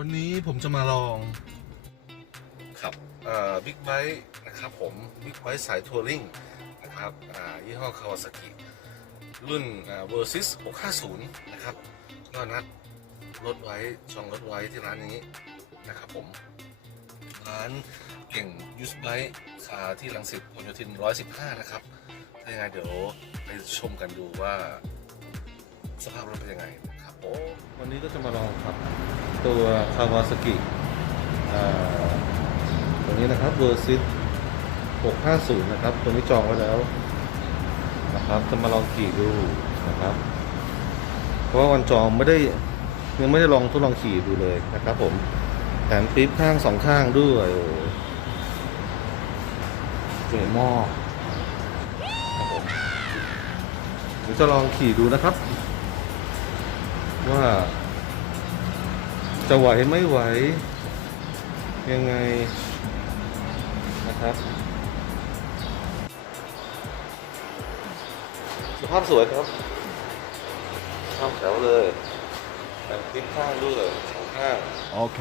วันนี้ผมจะมาลองขับบิ๊กไบค์นะครับผมบิ๊กไบค์สายทัวริงนะครับอ่ายี่ห้อคาวาซากิรุ่นเวอร์ซิส650 นะครับก็นัดรถไว้จองรถไว้ที่ร้านนี้นะครับผม ร้านเก่งยูสไบค์ที่ลังสิตพหลโยธิน 115 นะครับถ้ายังไงเดี๋ยวไปชมกันดูว่า สภาพรถเป็นยังไงนะครับโอ้ วันนี้ก็จะมาลองขับตัวคาวาซากิตัวนี้นะครับเวอร์ซิต650 นะครับ ตัวนี้จองไว้แล้วนะครับจะมาลองขี่ดูนะครับ เพราะว่าวันจองไม่ได้ยังไม่ได้ลองทดลองขี่ดูเลยนะครับ ผมแถมปิ๊บข้างสองข้างด้วยเจ๋มากครับผมเดี๋ยวจะลองขี่ดูนะครับ ว่า จะไหวไม่ไหว ยังไงนะครับ สภาพสวยครับข้ามแถวเลยแต่ทิศข้างด้วยข้างโอเค